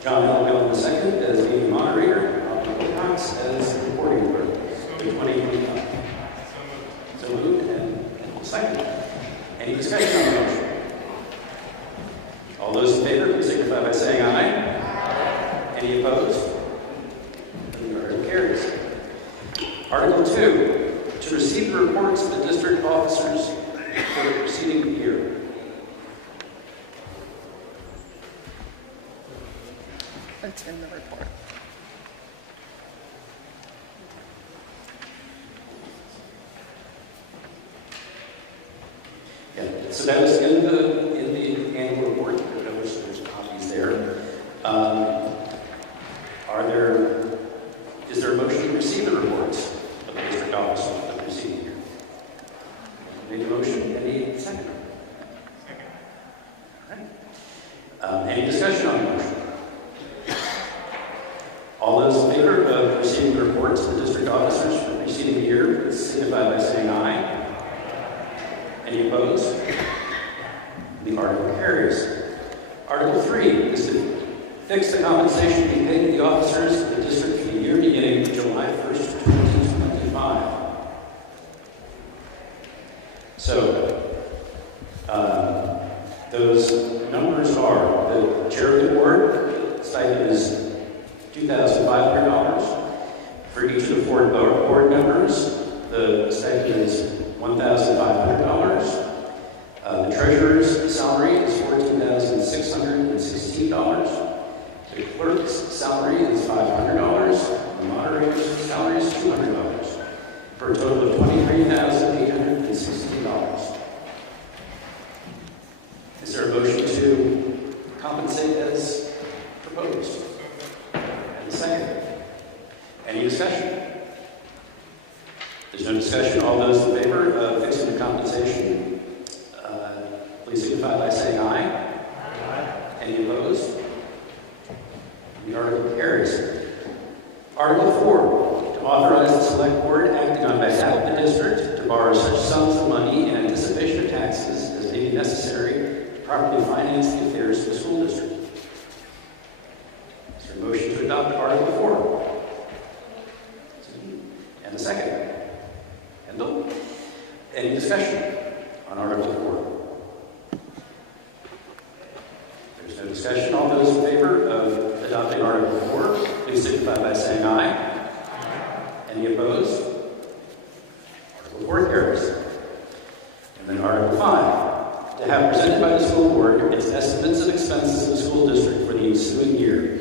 John Elgill II as meeting moderator, and Bob Wilcox as reporting clerk for 2025. So moved and second. Any discussion on the motion? All those in favor, please signify by saying aye. Aye. Any opposed? The article carries. Article 2, to receive the reports of the district officers for the preceding year. It's in the report. Yeah, so that was in the annual report. There's copies there. Is there a motion to receive the reports of the district officers for the preceding year? Made a motion. Any second? Second. All right. Any discussion on the motion? All those in favor of receiving the reports of the district officers for the preceding year, please signify by saying aye. Any opposed? The article carries. Article 3 is to fix the compensation to be paid to the officers of the district for the year beginning July 1st, 2025. So, those numbers are the chair of the board stipend is $2,500. For each of the four board members, the stipend is $1,500. The treasurer's salary is $14,616. The clerk's salary is $500. The moderator's salary is $200. For a total of $23,816. Is there a motion to compensate as proposed? And second. Any discussion? There's no discussion. All those in favor of fixing the compensation, please signify by saying aye. Aye. Any opposed? The article carries. Article 4, to authorize the select board acting on behalf of the district to borrow such sums of money in anticipation of taxes as may be necessary to properly finance the affairs of the school district. Is there a motion to adopt Article 4? And a second. Kendall? Any discussion on Article 4? There's no discussion. All those in favor of adopting Article 4, please signify by saying aye. Aye. Any opposed? Article 4 carries. And then Article 5, to have presented by the school board its estimates of expenses of the school district for the ensuing year.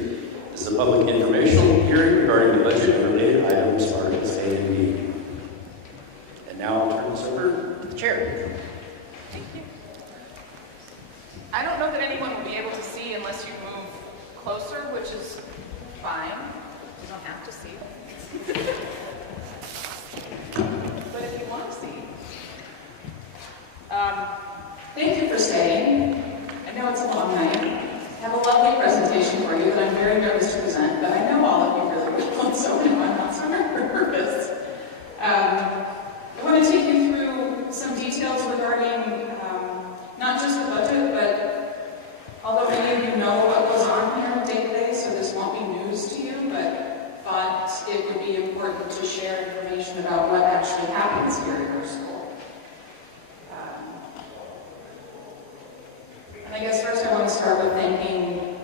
This is a public informational hearing regarding the budget and related items, Articles A and B. And now I'll turn this over to the chair. Thank you. I don't know that anyone will be able to see unless you move closer, which is fine. You don't have to see. But if you want to see. Thank you for staying. I know it's a long night. I have a lovely presentation for you that I'm very nervous to present, but I know all of you really well, so I'm not so nervous. I want to take you through some details regarding not just the budget, but although many of you know what goes on here day to day, so this won't be news to you, but thought it would be important to share information about what actually happens here at your school. And I guess first I want to start with thanking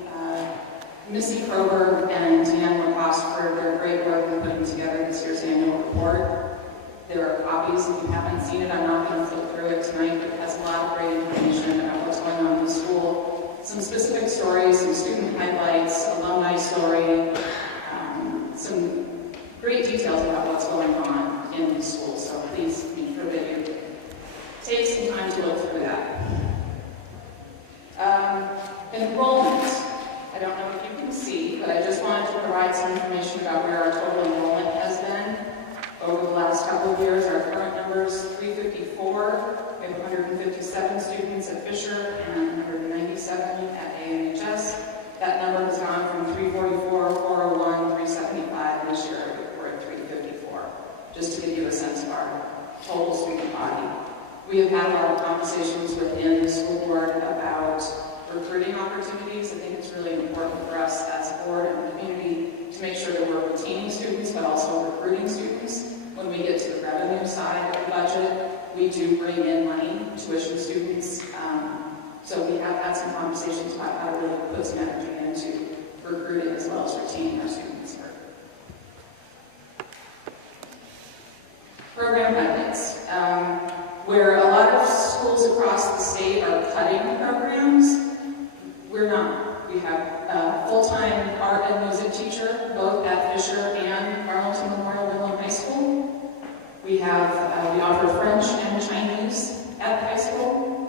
Missy Kroger and Deanne LaCoste for their great work in putting together this year's annual report. There are copies. If you haven't seen it, I'm not going to flip through it tonight, but it has a lot of great information about what's going on in the school. Some specific stories, some student highlights, alumni story, some great details about what's going on in the school. So please be sure that you take some time to look through that. Enrollment. I don't know if you can see, but I just wanted to provide some information about where our total enrollment has been over the last couple of years. Our current number is 354. We have 157 students at Fisher and 197 at ANHS. That number has gone from 344, 401, 375. This year we're at 354, just to give you a sense of our total student body. We have had a lot of conversations within the school board about recruiting opportunities. I think it's really important for us as a board and the community to make sure that we're retaining students, but also recruiting students. When we get to the revenue side of the budget, we do bring in money, tuition students. So we have had some conversations about how to really put some energy into recruiting as well as retaining our students. Program highlights. Where a lot of schools across the state are cutting programs, we're not. We have a full-time art and music teacher, both at Fisher and Arlington Memorial William High School. We offer French and Chinese at the high school.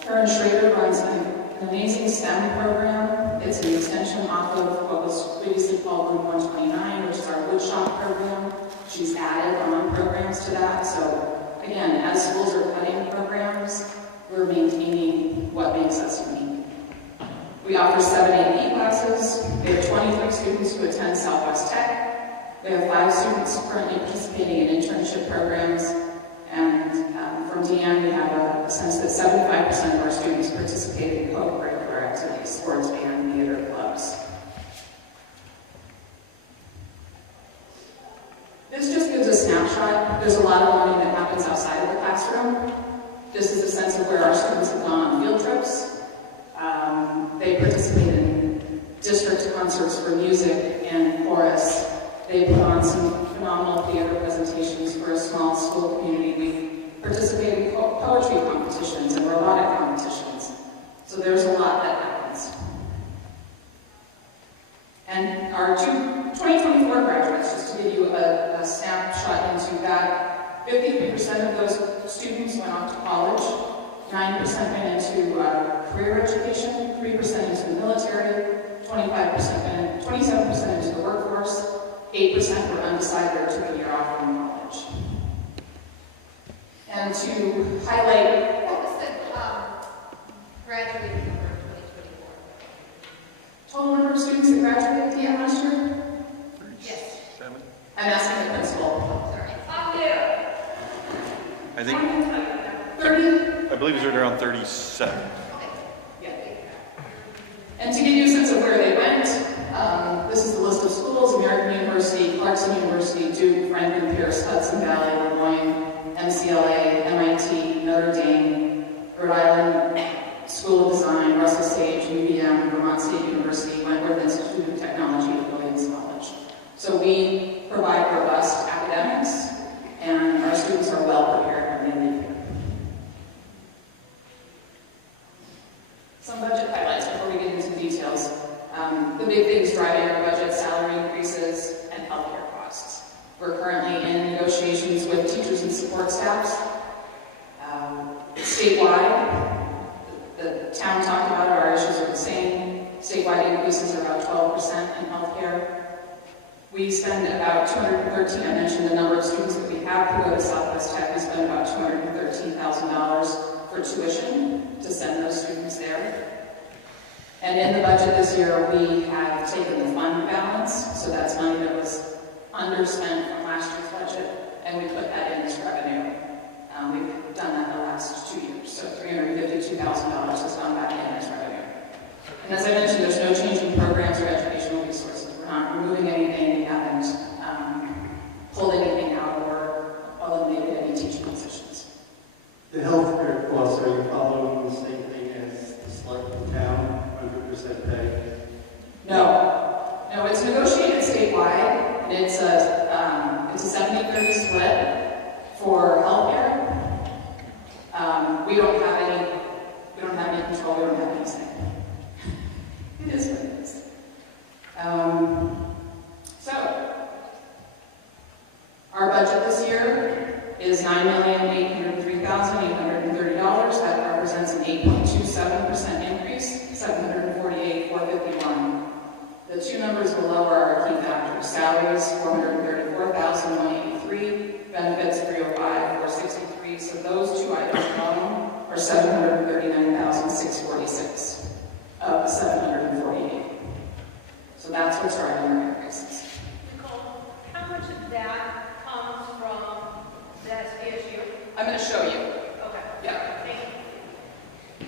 Karen Schrader runs an amazing STEM program. It's an extension off of what was previously called Room 129, which is our woodshop program. She's added on programs to that. So again, as schools are cutting programs, we're maintaining what makes us unique. We offer 7 AP classes. We have 23 students who attend Southwest Tech. We have 5 students currently participating in internship programs. And from DM, we have a sense that 75% of our students participate in co-curricular activities, sports, band, theater, clubs. This just gives a snapshot. There's a lot of learning that happens outside of the classroom. This is a sense of where our students have gone on field trips. They participate in district concerts for music and chorus. They put on some phenomenal theater presentations for a small school community. We participate in poetry competitions and robotic competitions. So there's a lot that happens. And our 2024 graduates, just to give you a snapshot into that, 53% of those students went off to college, 9% went into career education, 3% into the military, 27% into the workforce, 8% were undecided or took a year off from college. And to highlight... What was the graduating number in 2024? Total number of students that graduated DM last year? Yes. 7? I'm asking the principal. Sorry. I think, 30? I believe it was right around 37. Yeah. And to give you a sense of where they went, this is the list of schools: American University, Clarkson University, Duke, Franklin Pierce, Hudson Valley, Lemoyne, MCLA, MIT, Notre Dame, Rhode Island School of Design, Russell Sage, UVM, Vermont State University, Wentworth Institute of Technology, and Williams College. So we provide robust academics, and our students are well prepared when they leave here. Some budget highlights before we get into the details. The big things driving our budget: salary increases and healthcare costs. We're currently in negotiations with teachers and support staffs. Statewide, the town talked about our issues are the same. Statewide increases are about 12% in healthcare. We spend about $213,000. I mentioned the number of students that we have who go to Southwest Tech. We spend about $213,000 for tuition to send those students there. And in the budget this year, we have taken the fund balance, so that's money that was underspent from last year's budget, and we put that in as revenue. We've done that in the last 2 years, so $352,000 has gone back in as revenue. And as I mentioned, there's no change in programs or educational resources. We're not removing anything, we haven't pulled anything out or eliminated any teaching positions. The healthcare costs, are you following the same thing as the select town, 100% pay? No, it's negotiated statewide, and it's a 70-30 split for healthcare. We don't have any control. We don't have any say. It is what it is. So our budget this year is $9,803,830. That represents an 8.27% increase, $748,451. The two numbers below are our key factors: salaries $434,183, benefits $305,463. So those two items alone are $739,646 of the $748. So that's what's driving our increases. Nicole, how much of that comes from the SPSU? I'm going to show you. Okay. Yeah. Thank you.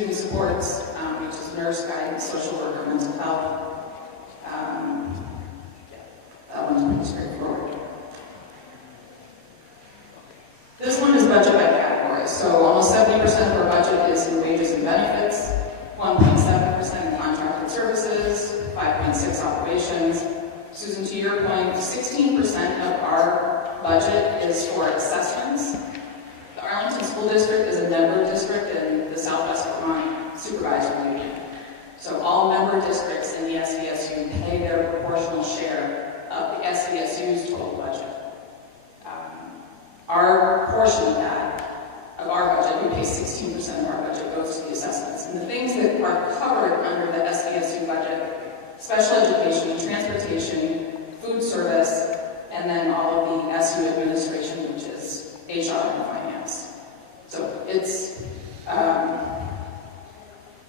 student supports, which is nurse, guidance, social worker, mental health. That one's pretty straightforward. This one is budget by category. So almost 70% of our budget is in wages and benefits, 1.7% in contracted services, 5.6% operations. Susan, to your point, 16% of our budget is for assessments. The Arlington School District is a member district in the Southwest Vermont Supervisory Union. So all member districts in the SVSU pay their proportional share of the SVSU's total budget. Our portion of that, of our budget, we pay 16% of our budget goes to the assessments. And the things that are covered under the SVSU budget, special education, transportation, food service, and then all of the SU administration, which is HR and finance. So it's, I'm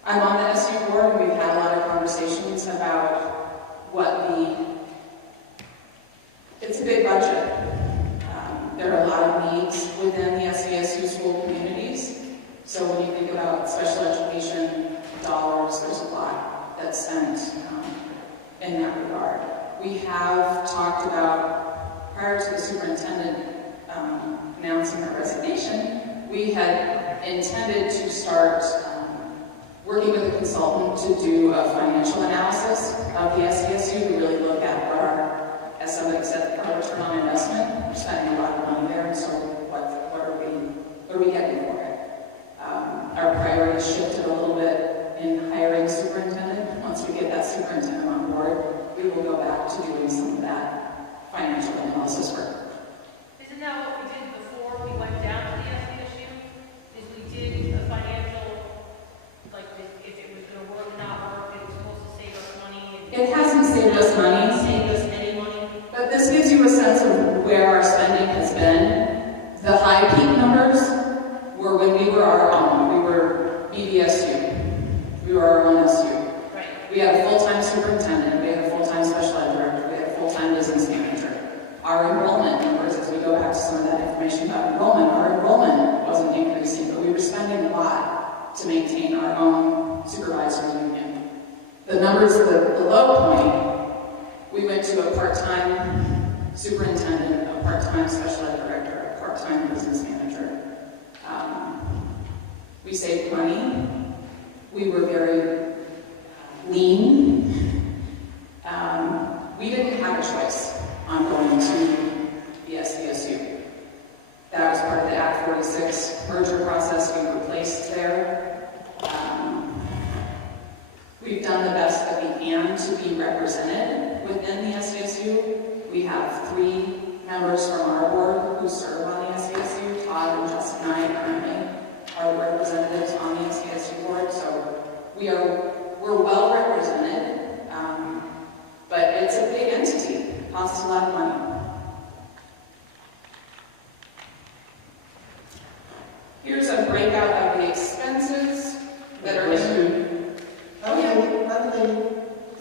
on the SU board, and we've had a lot of conversations about it's a big budget. There are a lot of needs within the SVSU school communities. So when you think about special education dollars, there's a lot that's spent in that regard. We have talked about, prior to the superintendent announcing her resignation, we had intended to start working with a consultant to do a financial analysis of the SVSU to really look at what our, as somebody said, our return on investment. We're spending a lot of money there, and so what are we getting for it? Our priorities shifted a little bit in hiring superintendent. Once we get that superintendent on board, we will go back to doing some of that financial analysis work. Isn't that what we did before we went down to the SVSU? Is we did a financial, like if it was going to work or not work, it was supposed to save us money. It hasn't saved us money. Save us any money. But this gives you a sense of where our spending has been. The high peak numbers were when we were our own. We were BDSU. We were our own SU. Right. We had a full-time superintendent. We had a full-time special ed director. We had a full-time business manager. Our enrollment numbers, as we go back to some of that information about enrollment, our enrollment wasn't increasing, but we were spending a lot to maintain our own supervisory union. The numbers, the low point, we went to a part-time superintendent, a part-time special ed director, a part-time business manager. We saved money. We were very lean. We didn't have a choice on going to the SVSU. That was part of the Act 46 merger process. We were placed there. We've done the best that we can to be represented within the SVSU. We have 3 members from our board who serve on the SVSU. Todd and Justin and I currently are the representatives on the SVSU board, so we're well represented, but it's a big entity. It costs a lot of money. Here's a breakout of the expenses that are in. How do they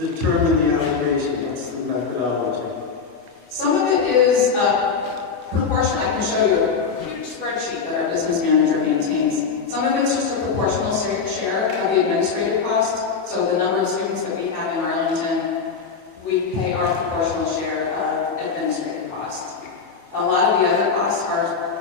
determine the allocation? What's the methodology? Some of it is proportional. I can show you a huge spreadsheet that our business manager maintains. Some of it's just a proportional share of the administrative cost. So the number of students that we have in Arlington, we pay our proportional share of administrative costs. A lot of the other costs are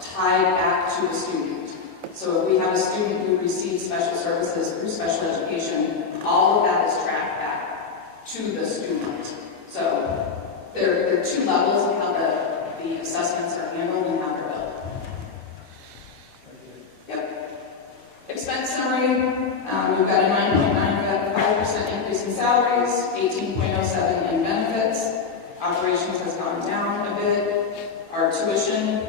tied back to the student. So if we have a student who receives special services through special education, all of that is tracked back to the student. So there are 2 levels of how the assessments are handled and how they're billed. Yep. Expense summary, we've got a 9.95% increase in salaries, 18.07 in benefits. Operations has gone down a bit. Our tuition,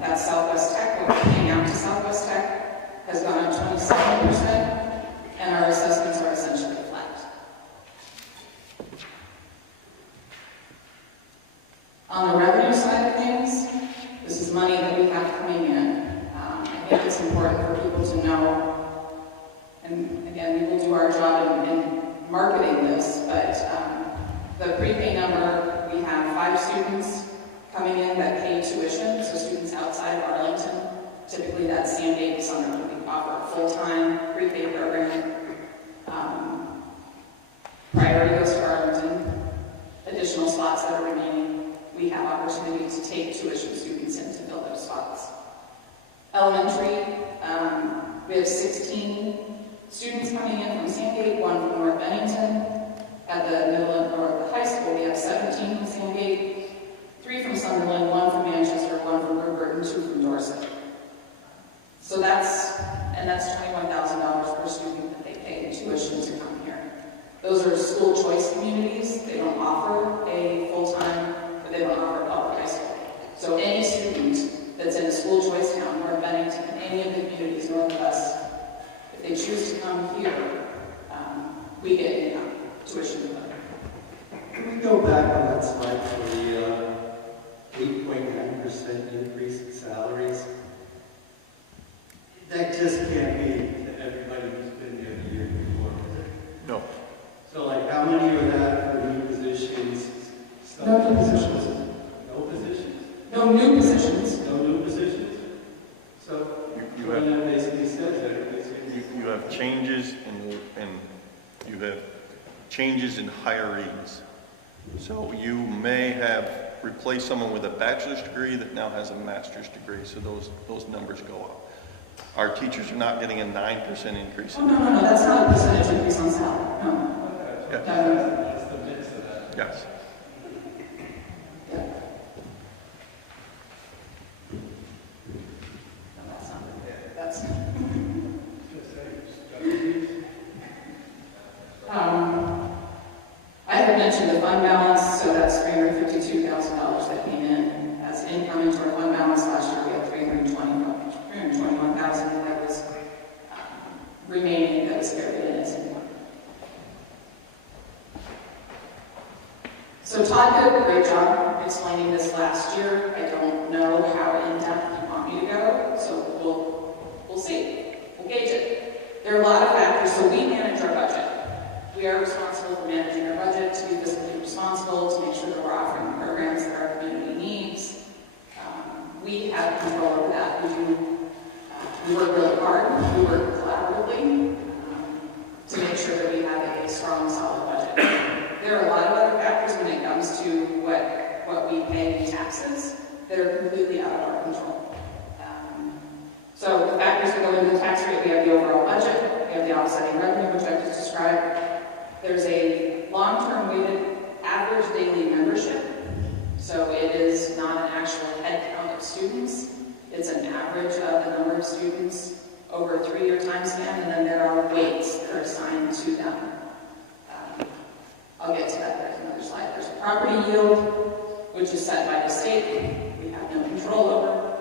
that's Southwest Tech, what we're paying out to Southwest Tech, has gone up 27%, and our assessments are essentially flat. On the revenue side of things, this is money that we have coming in. I think it's important for people to know, and again, we will do our job in marketing this, but the prepay number, we have 5 students coming in that pay tuition, so students outside of Arlington. Typically that's Sam Davis Summer. We offer full-time additional spots that are remaining, we have opportunity to take tuition students in to fill those spots. Elementary, we have 16 students coming in from Sandgate, 1 from North Bennington. At the middle or the high school, we have 17 from Sandgate, 3 from Sunderland, 1 from Manchester, 1 from Rupert, and 2 from Dorset. So that's $21,000 per student that they pay in tuition to come here. Those are school choice communities. They don't offer a full-time, but they don't offer public high school. So any student that's in a school choice town, North Bennington, any of the communities north of us, if they choose to come here, we get income, tuition with them. Can we go back on that slide for the 8.9% increase in salaries? That just can't be to everybody who's been there the year before, is it? No. So like, how many of that for new positions? No new positions. No positions? No new positions. No new positions? So, You that basically says that everybody's You have changes you have changes in hirees. So you may have replaced someone with a bachelor's degree that now has a master's degree, so those numbers go up. Our teachers are not getting a 9% increase. Oh, no, that's not a percentage increase on salary, no. Yeah. That's the mix of that. Yes. Yeah. No, that's not it. That's. I had mentioned the fund balance, so that's $352,000 that came in as income into our fund balance. Last year we had $321,000 that was remaining, that was carried in as income. So Todd did a great job explaining this last year. I don't know how in-depth you want me to go, so we'll see. We'll gauge it. There are a lot of factors, so we manage our budget. We are responsible for managing our budget, to be fiscally responsible, to make sure that we're offering the programs that our community needs. We have control over that. We work really hard. We work collaboratively to make sure that we have a strong, solid budget. There are a lot of other factors when it comes to what we pay in taxes that are completely out of our control. So the factors that go into the tax rate, we have the overall budget, we have the offsetting revenue, which I just described. There's a long-term weighted average daily membership. So it is not an actual head count of students. It's an average of the number of students over a 3-year time span, and then there are weights that are assigned to them. I'll get to that. There's another slide. There's a property yield, which is set by the state. We have no control over.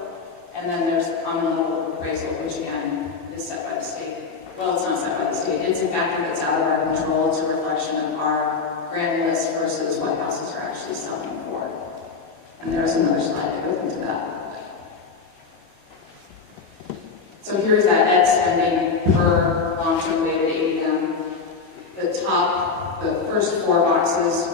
And then there's the common level of appraisal, which again is set by the state. Well, it's not set by the state. It's a factor that's out of our control. It's a reflection of our grand list versus what houses are actually selling for. And there's another slide that goes into that. So here's that ed spending per long-term weighted ADM. The first 4 boxes,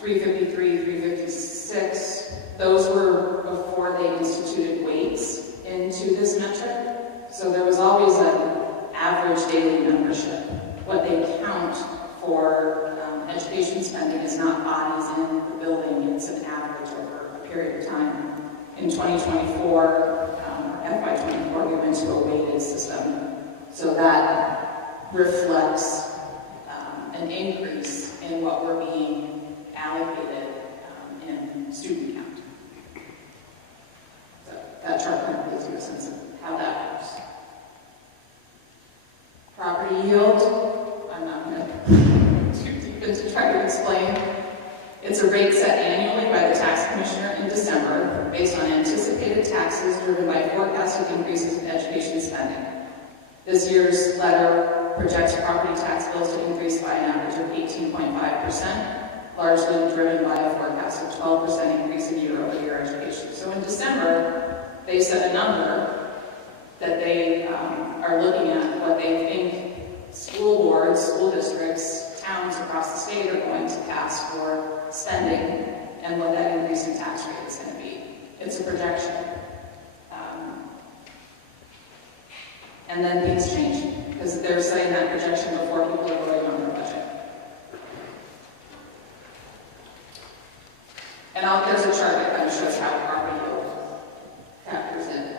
353, 356, those were before they instituted weights into this metric. So there was always an average daily membership. What they count for education spending is not bodies in the building, it's an average over a period of time. In 2024, FY24, we went to a weighted system. So that reflects an increase in what we're being allocated in student count. So that chart kind of gives you a sense of how that works. Property yield, I'm not going to too deep into try to explain. It's a rate set annually by the tax commissioner in December based on anticipated taxes driven by forecasted increases in education spending. This year's letter projects property tax bills to increase by an average of 18.5%, largely driven by a forecasted 12% increase in year-over-year education. So in December, they set a number that they are looking at what they think school boards, school districts, towns across the state are going to pass for spending and what that increase in tax rate is going to be. It's a projection. And then things change because they're setting that projection before people are voting on their budget. And there's a chart that kind of shows how property yield factors in.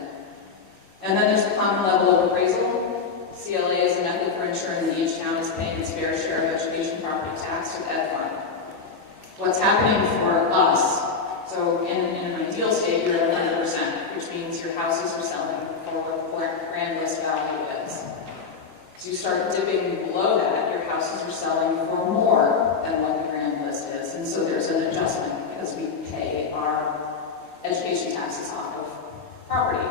And then there's the common level of appraisal. CLA is a method for ensuring that each town is paying its fair share of education property tax to the ed fund. What's happening for us, so in an ideal state, you're at 100%, which means your houses are selling for what grand list value is. So you start dipping below that, your houses are selling for more than what the grand list is. And so there's an adjustment because we pay our education taxes off of property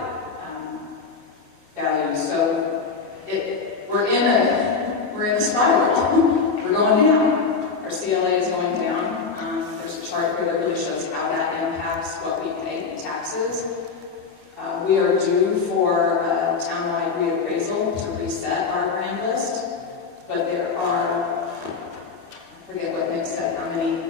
values. So we're in a spiral. We're going down. Our CLA is going down. There's a chart here that really shows how that impacts what we pay in taxes. We are due for a townwide reappraisal to reset our grand list, but there are, I forget what Nick said, how many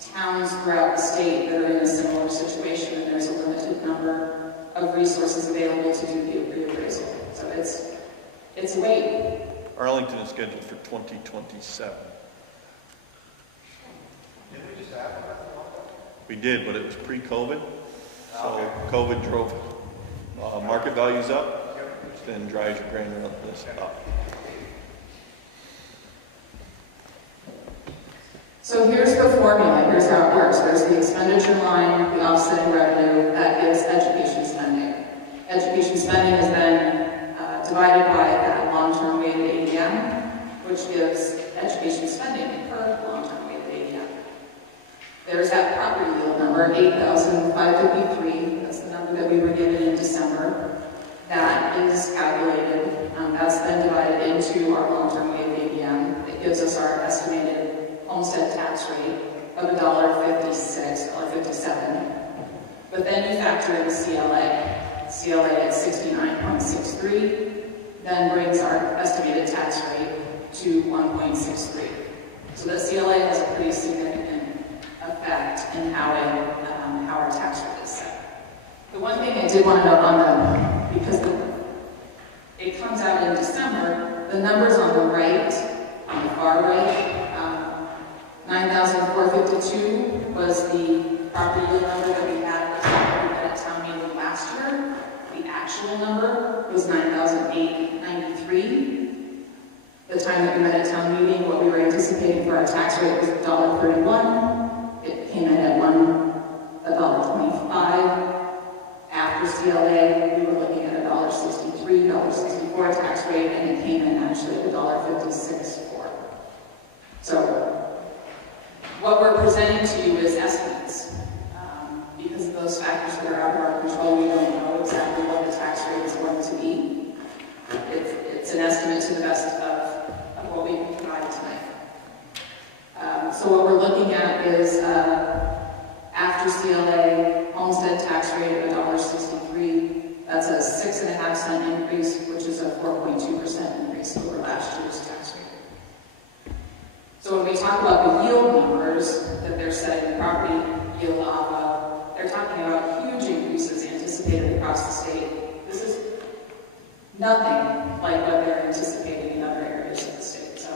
towns throughout the state that are in a similar situation, and there's a limited number of resources available to do the reappraisal. So it's a wait. Arlington is scheduled for 2027. Did we just have that? We did, but it was pre-COVID. So COVID drove market values up, then drives your grand list up. So here's the formula, here's how it works. There's the expenditure line, the offsetting revenue, that gives education spending. Education spending is then divided by that long-term weighted ADM, which gives education spending per long-term weighted ADM. There's that property yield number, 8,553. That's the number that we were given in December. That is calculated. That's then divided into our long-term weighted ADM. It gives us our estimated homestead tax rate of $1.56, $1.57. But then you factor in CLA. CLA at 69.63, then brings our estimated tax rate to 1.63. So the CLA has a pretty significant effect in how our tax rate is set. The one thing I did want to note because it comes out in December, the numbers on the right, on the far right, 9,452 was the property yield number that we had at town meeting last year. The actual number was 9,893. The time that we met at town meeting, what we were anticipating for our tax rate was $1.31. It came in at $1.25. After CLA, we were looking at $1.63, $1.64 tax rate, and it came in actually at $1.56. So what we're presenting to you is estimates. Because of those factors that are out of our control, we don't know exactly what the tax rate is going to be. It's an estimate to the best of what we can provide tonight. So what we're looking at is after CLA, homestead tax rate of $1.63. That's a 6.5 cent increase, which is a 4.2% increase over last year's tax rate. So when we talk about the yield numbers that they're setting the property yield off of, they're talking about huge increases anticipated across the state. This is nothing like what they're anticipating in other areas of the state. So,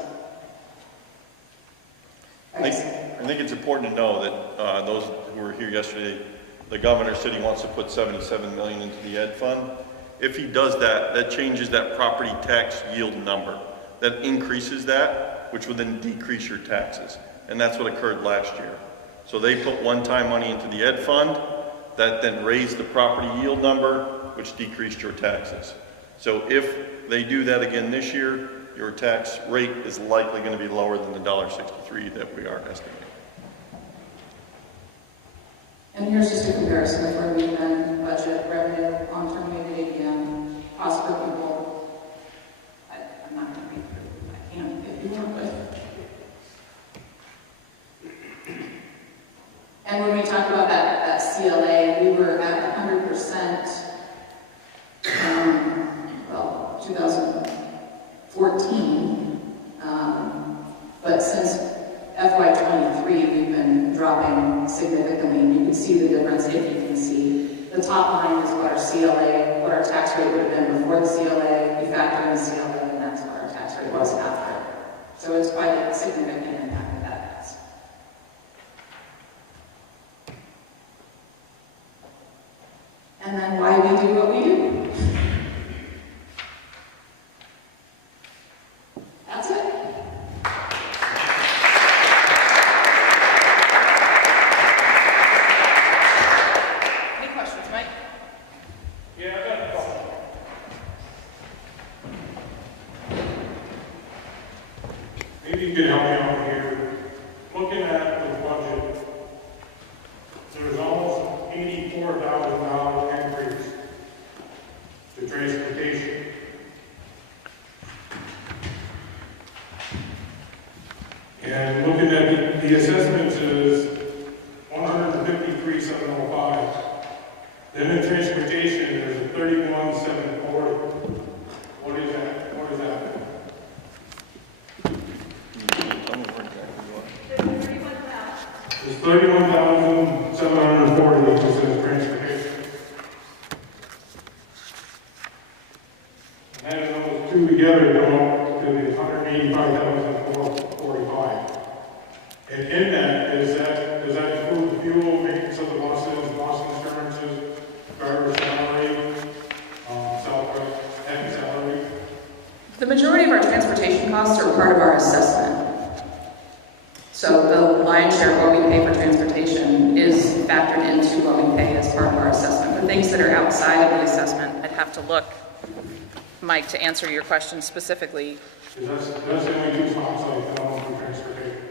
I think it's important to know that those who were here yesterday, the governor said he wants to put $77 million into the ed fund. If he does that, that changes that property tax yield number. That increases that, which would then decrease your taxes. And that's what occurred last year. So they put one-time money into the ed fund, that then raised the property yield number, which decreased your taxes. So if they do that again this year, your tax rate is likely going to be lower than the $1.63 that we are estimating. and here's just a comparison of where we've been, budget, revenue, long-term weighted ADM, cost per people. I'm not going to read through. I can if you want, but. And when we talk about that CLA, we were at 100%, 2014, but since FY23, we've been dropping significantly, and you can see the difference if you can see. The top line is what our CLA, what our tax rate would have been before the CLA, we factor in the CLA, and that's what our tax rate was after. So it's quite a significant impact that has. maybe you could help me out here. Looking at the budget, there's almost $84,000 increase to transportation. And looking at the assessments is $153,705. Then in transportation, there's a $31,740. What is that? What is that? Tell me where exactly you are. There's 31,740 which is in transportation. And then those two together go up to the 185,445. And in that, does that include fuel, maintenance of the buses, bus insurances, driver salary, and salary? The majority of our transportation costs are part of our assessment. So the lion's share of what we pay for transportation is factored into what we pay as part of our assessment. The things that are outside of the assessment, I'd have to look, Mike, to answer your question specifically. That's the only two spots I found for transportation.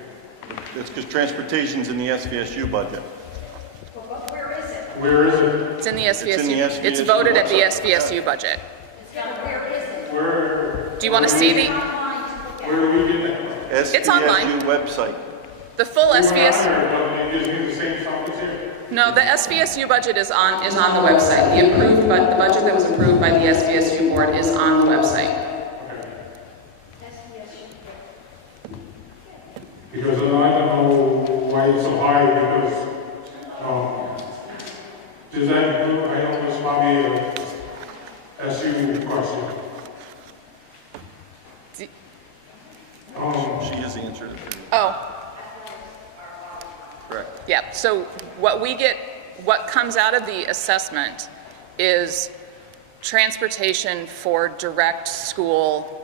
That's because transportation's in the SVSU budget. But where is it? Where is it? It's in the It's in the SVSU. It's SVSU voted at the website. SVSU budget. Where is it? Where? Do you want to see the Where do we get that from? It's online. SVSU website. full SVSU? They just use the same stuff as here. No, the SVSU budget is on the website. The budget that was approved by the SVSU board is on the website. Because I don't know why it's so high, because, does that include, I know this might be a SU question. She has answered it. Oh, Correct. yeah. So what comes out of the assessment is transportation for direct school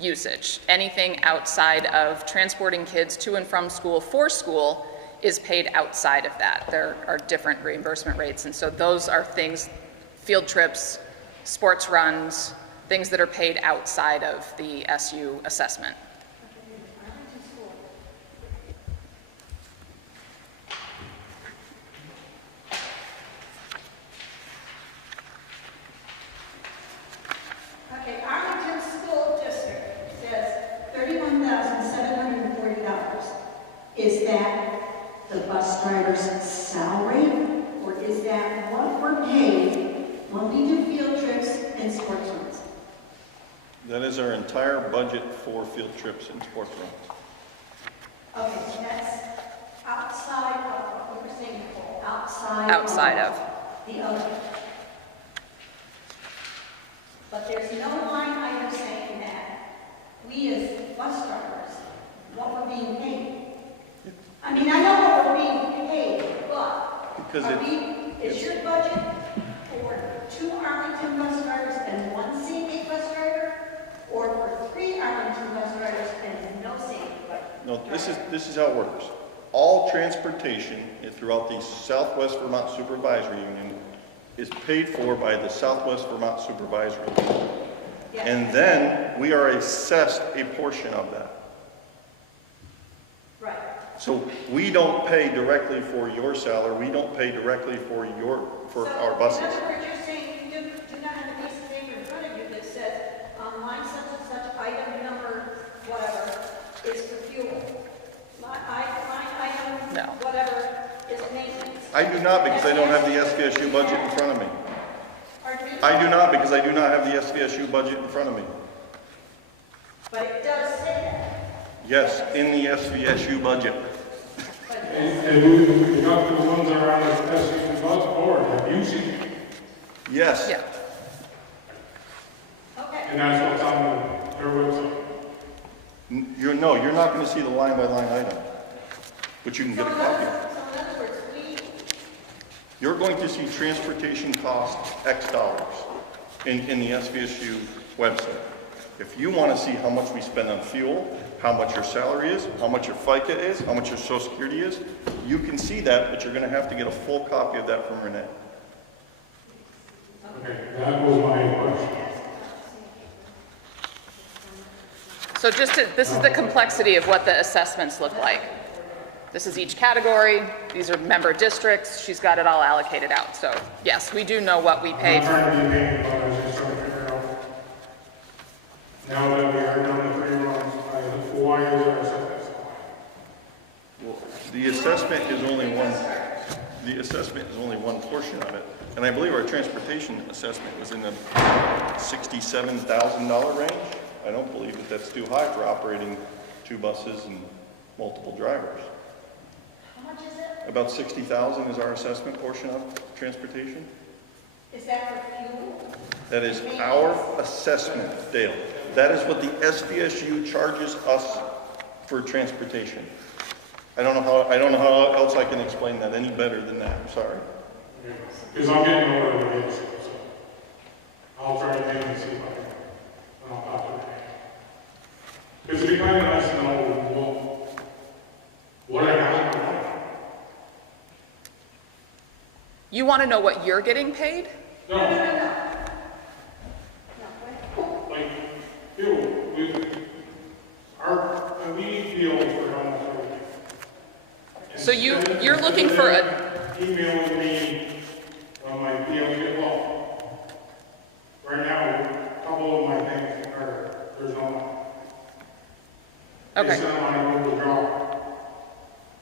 usage. Anything outside of transporting kids to and from school for school is paid outside of that. There are different reimbursement rates, and so those are things, field trips, sports runs, things that are paid outside of the SU assessment. Okay, Arlington School District says $31,740. Is that the bus driver's salary, or is that what we're paid when we do field trips and sports runs? That is our entire budget for field trips and sports runs. Okay, so that's outside of what we were saying before, Outside of. the other. But there's no line item saying that we as bus drivers, what we're being paid. I mean, I know what we're being paid, but Because is your budget for 2 Arlington bus drivers and 1 CA bus driver, or for 3 Arlington bus drivers and no CA bus driver? No, this is how it works. All transportation throughout the Southwest Vermont Supervisory Union is paid for by the Southwest Vermont Supervisory Union. Yes. And then we are assessed a portion of that. Right. So we don't pay directly for your salary, we don't pay directly for our buses. So, in other words, you're saying you do not have a piece of paper in front of you that says, on line such and such, item number, whatever, is for fuel. Line item, No. whatever, is maintenance. I do not, because I don't have the SVSU budget in front of me. Pardon me? I do not, because I do not have the SVSU budget in front of me. But it does say that. Yes, in the SVSU budget. And we got the ones that are on the SU bus board, have you seen it? Yes. Yeah. Okay. And that's what's on their website. You're not going to see the line by line item, but you can get a copy. So in other words, You're going to see transportation cost X dollars in the SVSU website. If you want to see how much we spend on fuel, how much your salary is, how much your FICA is, how much your Social Security is, you can see that, but you're going to have to get a full copy of that from Renee. Okay, that was my question. So this is the complexity of what the assessments look like. This is each category. These are member districts. She's got it all allocated out. So yes, we do know what we I'm paid. not trying to be paid, but I was just trying to figure out. Now that we are down to 3 runs, why is our assessment so high? Well, the assessment is only one portion of it. And I believe our transportation assessment was in the $67,000 range. I don't believe that that's too high for operating 2 buses and multiple drivers. How much is it? About 60,000 is our assessment portion of transportation. Is that for fuel? That is our assessment, Dale. That is what the SVSU charges us for transportation. I don't know how else I can explain that any better than that. I'm sorry. Because I'm getting over the rates, so I'll try to and see if I can, and I'll talk to them. Because it'd be kind of nice to know what I got. You want to know what you're getting paid? No, like, fuel, we need fuel for almost everything. So you're looking for a, Emailing me when my deals get low. Right now, a couple of my things there's no money. okay. They sent my Google Drive.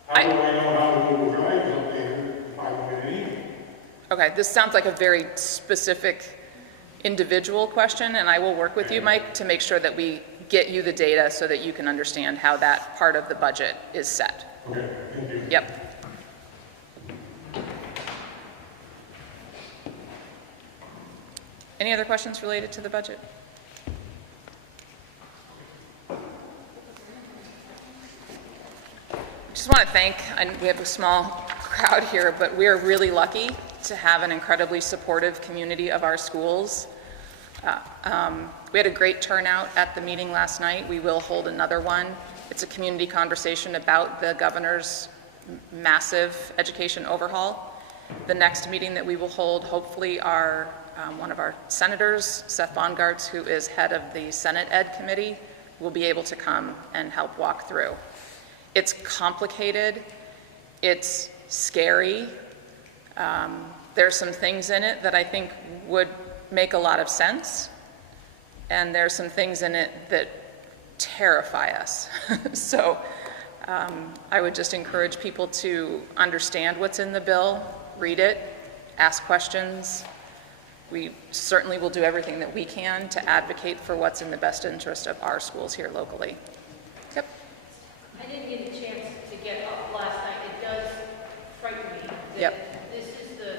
How do I know how the Google Drive is updated if I don't get an email? Okay, this sounds like a very specific individual question, and I will work with you, Mike, to make sure that we get you the data so that you can understand how that part of the budget is set. Okay, thank you. Yep. Any other questions related to the budget? Just want to thank, and we have a small crowd here, but we are really lucky to have an incredibly supportive community of our schools. We had a great turnout at the meeting last night. We will hold another one. It's a community conversation about the governor's massive education overhaul. The next meeting that we will hold, hopefully, one of our senators, Seth Bongartz, who is head of the Senate Ed Committee, will be able to come and help walk through. It's complicated. It's scary. There's some things in it that I think would make a lot of sense, and there's some things in it that terrify us. So I would just encourage people to understand what's in the bill, read it, ask questions. We certainly will do everything that we can to advocate for what's in the best interest of our schools here locally. Yep. I didn't get a chance to get up last night. It does frighten me that Yep. this is the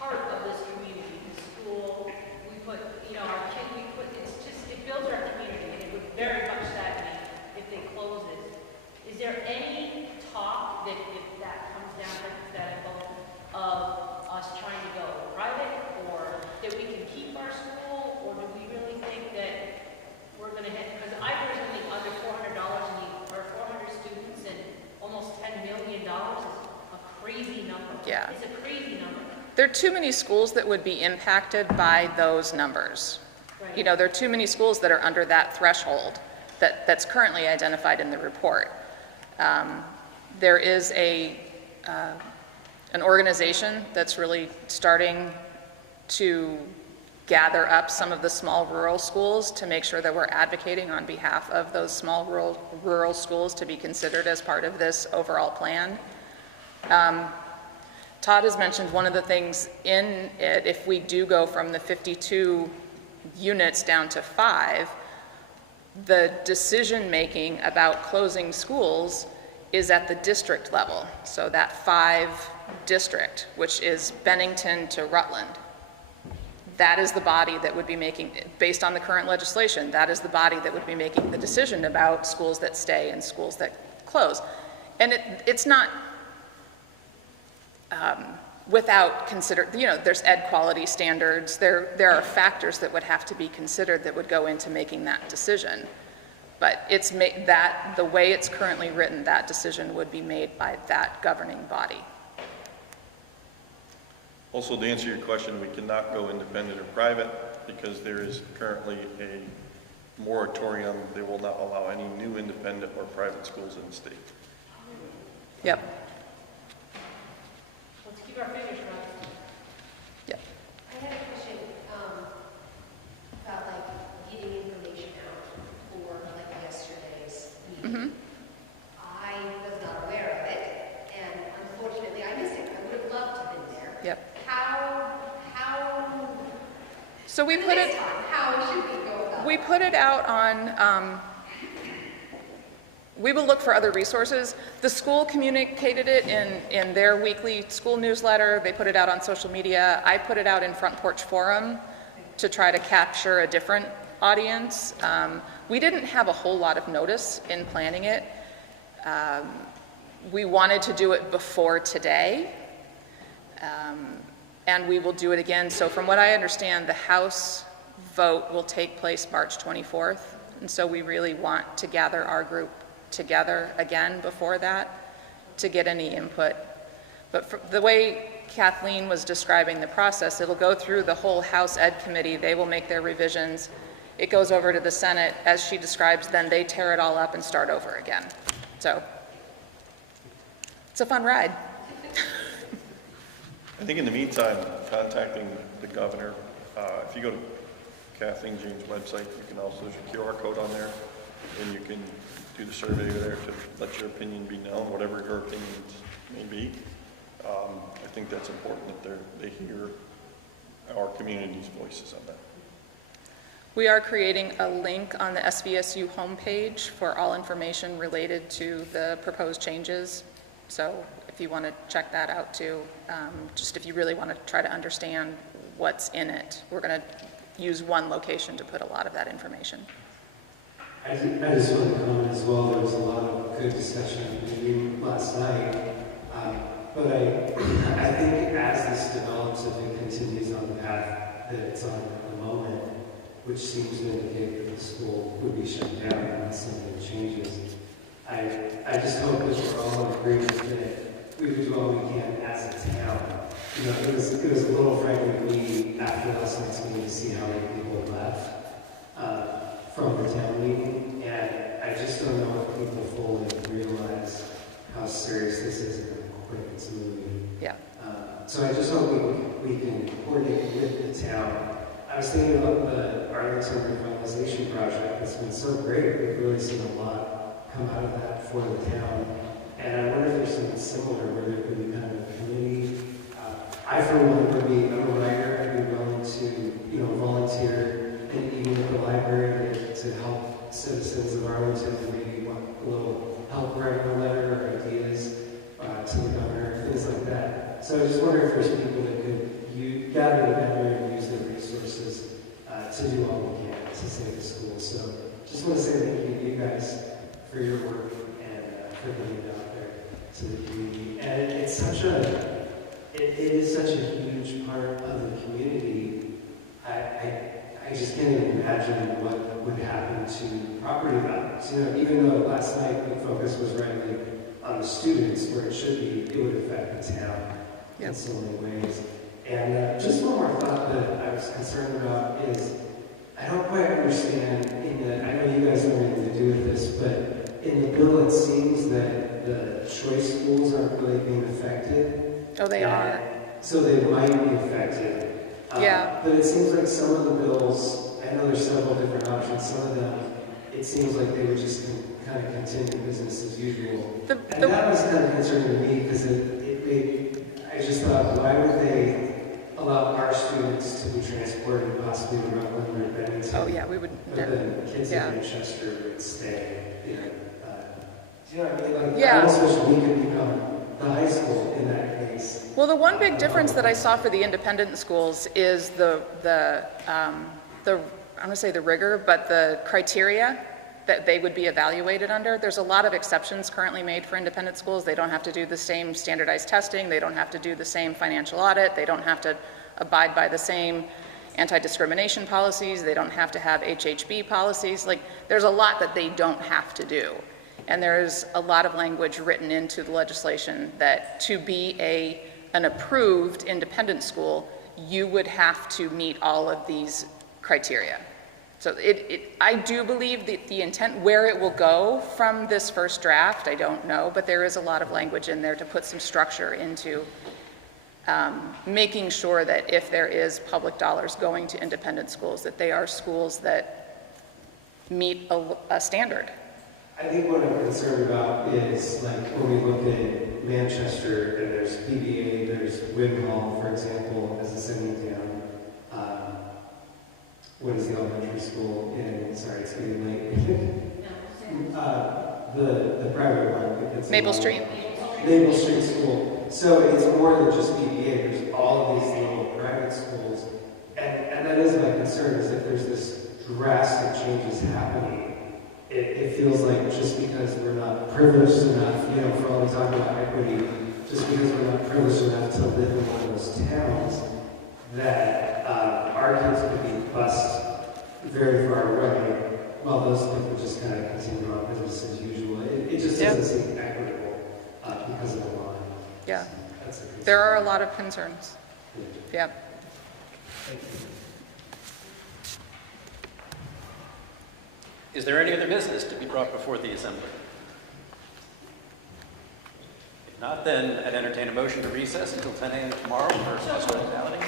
heart of this community, the school. We put, our kids, it builds our community, and it would very much sadden me if they close it. Is there any talk that if that comes down hypothetical of us trying to go private, or that we can keep our school, or do we really think that we're going to hit, because I personally under $400 or 400 students and almost $10 million is a crazy number. Yeah. It's a crazy number. There are too many schools that would be impacted by those numbers. Right. There are too many schools that are under that threshold that's currently identified in the report. There is an organization that's really starting to gather up some of the small rural schools to make sure that we're advocating on behalf of those small rural schools to be considered as part of this overall plan. Todd has mentioned one of the things in it, if we do go from the 52 units down to 5, the decision-making about closing schools is at the district level. So that 5 district, which is Bennington to Rutland, that is the body that would be making, based on the current legislation, that is the body that would be making the decision about schools that stay and schools that close. And it's not without consider, there's ed quality standards, there are factors that would have to be considered that would go into making that decision. But the way it's currently written, that decision would be made by that governing body. Also, to answer your question, we cannot go independent or private because there is currently a moratorium, they will not allow any new independent or private schools in the state. Yep, Let's keep our fingers crossed. yep. I had a question about like getting information out for like yesterday's meeting. I was not aware of it, and unfortunately I missed it. I would have loved to have been there. Yep. So we for put this it, time, how should we go about we it? put it out on, we will look for other resources. The school communicated it in their weekly school newsletter. They put it out on social media. I put it out in Front Porch Forum to try to capture a different audience. We didn't have a whole lot of notice in planning it. We wanted to do it before today, and we will do it again. So from what I understand, the House vote will take place March 24th, and so we really want to gather our group together again before that to get any input. But for the way Kathleen was describing the process, it'll go through the whole House Ed Committee. They will make their revisions. It goes over to the Senate, as she describes, then they tear it all up and start over again. So it's a fun ride. I think in the meantime, contacting the governor, if you go to Kathleen Jean's website, you can also, there's a QR code on there, and you can do the survey there to let your opinion be known, whatever your opinions may be. I think that's important that they hear our community's voices on that. We are creating a link on the SVSU homepage for all information related to the proposed changes. So if you want to check that out too, just if you really want to try to understand what's in it, we're going to use one location to put a lot of that information. I just want to comment as well, there was a lot of good discussion in the meeting last night, but I think as this develops, if it continues on the path that it's on at the moment, which seems to indicate that the school would be shut down unless something changes, I just hope that we're all in agreement that we do all we can as a town. You know, it was a little frightening to me after last night's meeting to see how many people left from the town meeting, and I just don't know if people fully realize how serious this is and how quick it's moving. Yeah. So I just hope we can coordinate with the town. I was thinking about the Arlington revitalization project. It's been so great. We've really seen a lot come out of that for the town. And I wonder if there's something similar where there could be kind of a community. I, for one, would be a writer. I'd be willing to, volunteer and even at the library to help citizens of Arlington and maybe want a little help writing a letter or ideas to the governor, things like that. So I just wonder if there's people that could gather together and use their resources to do all we can to save the school. So just want to say thank you to you guys for your work and for getting it out there to the community. And it is such a huge part of the community. I just can't even imagine what would happen to property values. Even though last night the focus was rightly on the students where it should be, it would affect the town in so many ways. And just one more thought that I was concerned about is, I don't quite understand, I know you guys don't have anything to do with this, but in the bill it seems that the choice schools aren't really being affected. Oh, they are. So they might be affected. Yeah. But it seems like some of the bills, I know there's several different options, some of them, it seems like they would just kind of continue business as usual. And that was kind of concerning to me because I just thought, why would they allow our students to be transported possibly to Rutland or Bennington? Oh yeah, we would But never. then kids in Manchester would stay. Do you know what I mean? Like, Yeah. I almost wish we could become the high school in that case. Well, the one big difference that I saw for the independent schools is the I'm going to say the rigor, but the criteria that they would be evaluated under. There's a lot of exceptions currently made for independent schools. They don't have to do the same standardized testing. They don't have to do the same financial audit. They don't have to abide by the same anti-discrimination policies. They don't have to have HHB policies. Like, there's a lot that they don't have to do. And there's a lot of language written into the legislation that to be an approved independent school, you would have to meet all of these criteria. So I do believe that the intent, where it will go from this first draft, I don't know, but there is a lot of language in there to put some structure into making sure that if there is public dollars going to independent schools, that they are schools that meet a standard. I think what I'm concerned about is, like, when we look at Manchester, and there's PBA, there's Wim Hall, for example, as a sending down. What is the elementary school in, sorry, it's getting late. The private one. It's Maple Street. Maple Street School. So it's more than just PBA, there's all of these little private schools. And that is my concern, is that there's this drastic changes happening. It feels like just because we're not privileged enough, you know, for all the talk about equity, just because we're not privileged enough to live in one of those towns, that our kids could be bused very far away, while those people just kind of continue on business as usual. It just doesn't seem equitable because of the line. Yeah. That's a concern. There are a lot of concerns. Yeah. Is there any other business to be brought before the Assembly? If not, then I'd entertain a motion to recess until 10 a.m. tomorrow for hospitality.